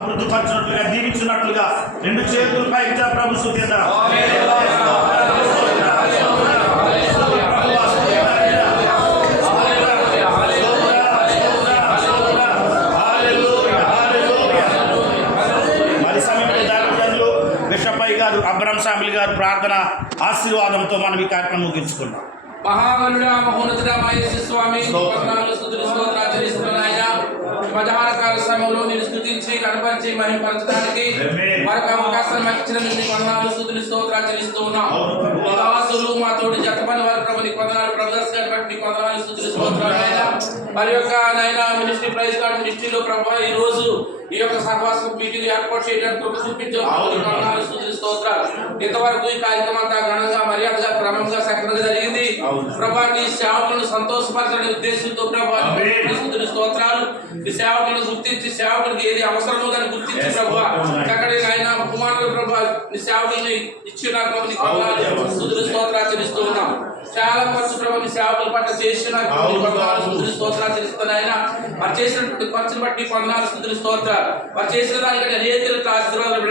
అభివృద్ధిపరిచినట్లుగా దీవించినట్లుగా రెండు చేతులు పైకి ప్రభు స్తుతిద్దాం. మరి సమయంలో దావిజనులు బిషపయ్య గారు అబ్రహం సామిల్ గారు ప్రార్థన ఆశీర్వాదంతో మనం ఈ కార్యక్రమం ముగించుకున్నాం. మహాగణుడా మహోన్నతుడా మహేశ్వర స్వామి వందనాలు స్తుతులు స్తోత్రాలు చెల్లిస్తున్నాయన మధ్యాహ్నకాల సమయంలో నేను స్తుతించి కనపరిచి మహిమపరచడానికి మరొక అవకాశం మాకు ఇచ్చినందుకు నీకు వందనాలు స్తుతులు స్తోత్రాలు చెల్లిస్తూ ఉన్నాం. దాసులు మా తోటి జతపని వారి ప్రభు నీకు వందనాలు, బ్రదర్స్ గారి బట్టి నీకు వందనాలు స్తుతులు స్తోత్రాలు అయినా మరి యొక్క నాయన మినిస్ట్రీ ప్రైజ్ కార్డ్ మినిస్ట్రీలో ప్రభు ఈ రోజు ఈ యొక్క సహవాసం మీటింగ్ ఏర్పాటు చేయడానికి కృప చూపించారు. స్తోత్రాలు. ఇంతవరకు ఈ కార్యక్రమం అంతా ఘనంగా మర్యాదగా క్రమంగా సక్రమంగా జరిగింది. ప్రభా నీ సేవకులను సంతోషపరచని ఉద్దేశంతో ప్రభా స్తోత్రాలు. ఈ సేవకులను గుర్తించి సేవకులకు ఏది అవసరమో దాన్ని గుర్తించి ప్రభా అక్కడ ఆయన కుమారుడు ప్రభా నీ సేవకుల్ని ఇచ్చిన స్తోత్రాలు చెల్లిస్తూ ఉన్నాం. చాలా ఖర్చు ప్రభు మీ సేవకుల పట్ల చేసిన స్తోత్రాలు చెల్లిస్తున్నాయి. ఆయన మరి చేసినటువంటి ఖర్చును బట్టి వందనాలు స్తుతులు స్తోత్రాలు. మరి చేసిన దానికంటే అనేక ఆశీర్వాదాలు